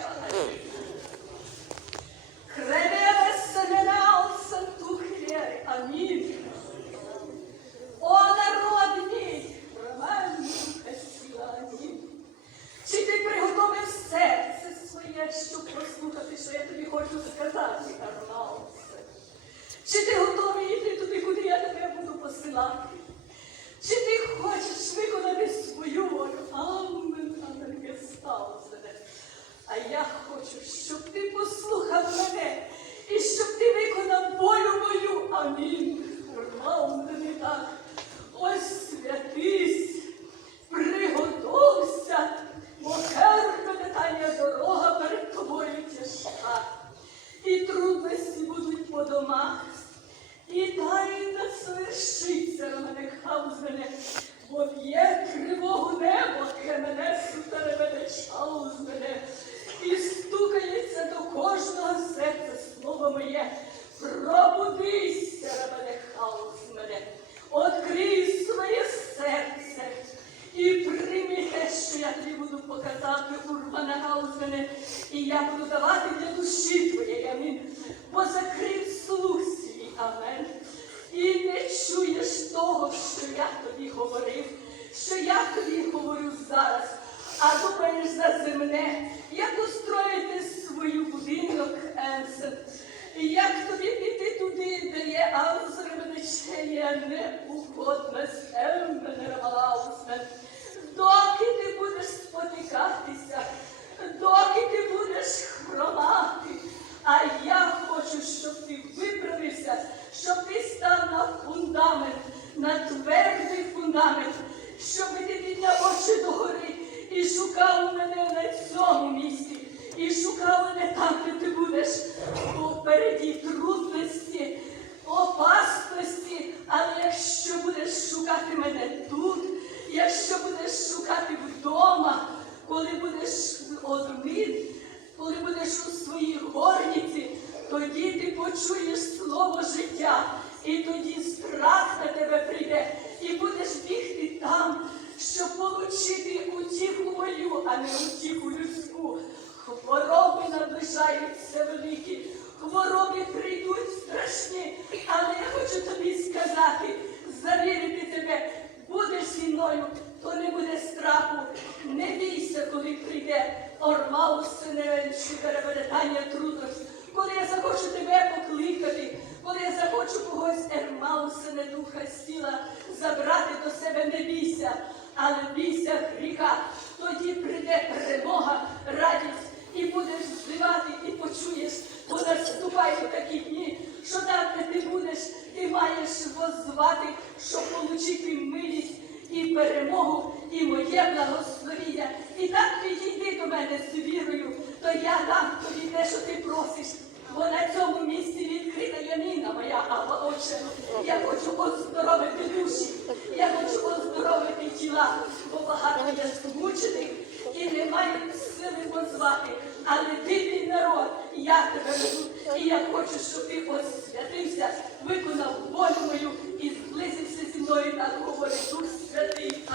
Thank you. Амінь. Амен, так. Ось святись, приготовся, бо херка детальна дорога перед тобою тяжка. І трудності будуть по домах, і тайна свершиться на мене хаузене, бо б'є кривого небо, мене сутере мене чаузене, і стукається до кожного серця слово моє. Пробудися, мене хаузене, открий своє серце. І прийми що я тобі буду показати, Урбана Гаузене, і я буду для душі твоєї. Бо закрив слух амен. І не чуєш того, що я тобі говорив, що я тобі говорю зараз, а думаєш за земне, як устроїти Polat Mesem, merhabalar. Коли будеш у своїй горниці, тоді ти почуєш слово життя, і тоді страх на тебе прийде, і будеш бігти там, щоб отримати утіху мою, а не утіху людську. Хвороби наближаються великі, хвороби прийдуть страшні, але я хочу тобі сказати, завірити тебе, будеш зі мною, то не буде страху. Не бійся, коли прийде Ормаус, синевенші переведення трудності. Коли я захочу тебе покликати, коли я захочу когось Ермаусине духа сіла забрати до себе, не бійся, але бійся гріха. Тоді прийде перемога, радість, і будеш звивати, і почуєш, бо наступають такі дні, що там, де ти будеш, ти маєш воззвати, щоб отримати милість і перемогу, і моє благословіння. І так мене з вірою, то я дам тобі те, що ти просиш. Бо на цьому місці відкрита яміна моя, а отче, я хочу оздоровити душі, я хочу оздоровити тіла, бо багато я змучених і не маю сили позвати. Але ти мій народ, я тебе люблю, і я хочу, щоб ти освятився, виконав волю мою і зблизився зі мною, так говорить Дух Святий.